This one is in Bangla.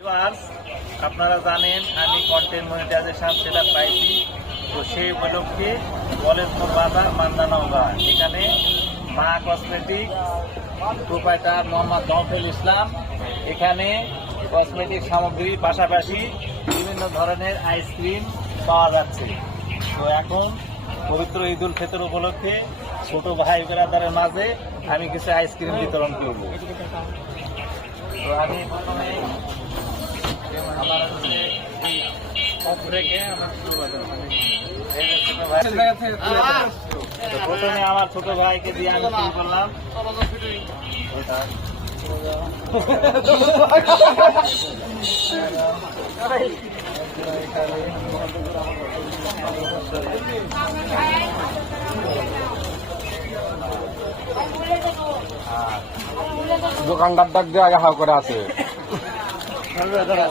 ভিউয়ার্স, আপনারা জানেন আমি কন্টেন্ট মনিটাইজেশন সেটা পাইছি। তো সেই উপলক্ষে কলেজ মোড় বাজার মান্দানগা এখানে মা কসমেটিক প্রোপাইটার মোহাম্মদ নওফেল ইসলাম এখানে কসমেটিক সামগ্রী পাশাপাশি বিভিন্ন ধরনের আইসক্রিম পাওয়া যাচ্ছে। তো এখন পবিত্র ঈদ উল ফিতর উপলক্ষে ছোট ভাই বেরাদারের মাঝে আমি কিছু আইসক্রিম বিতরণ করব। তো আমি প্রথমে আমার হচ্ছে প্রথমে আমার ছোট ভাইকে দিয়ে আমি শুরু করলাম। দোকানদার ডাক দিয়ে আগে হাও করে আছে। ধন্যবাদ।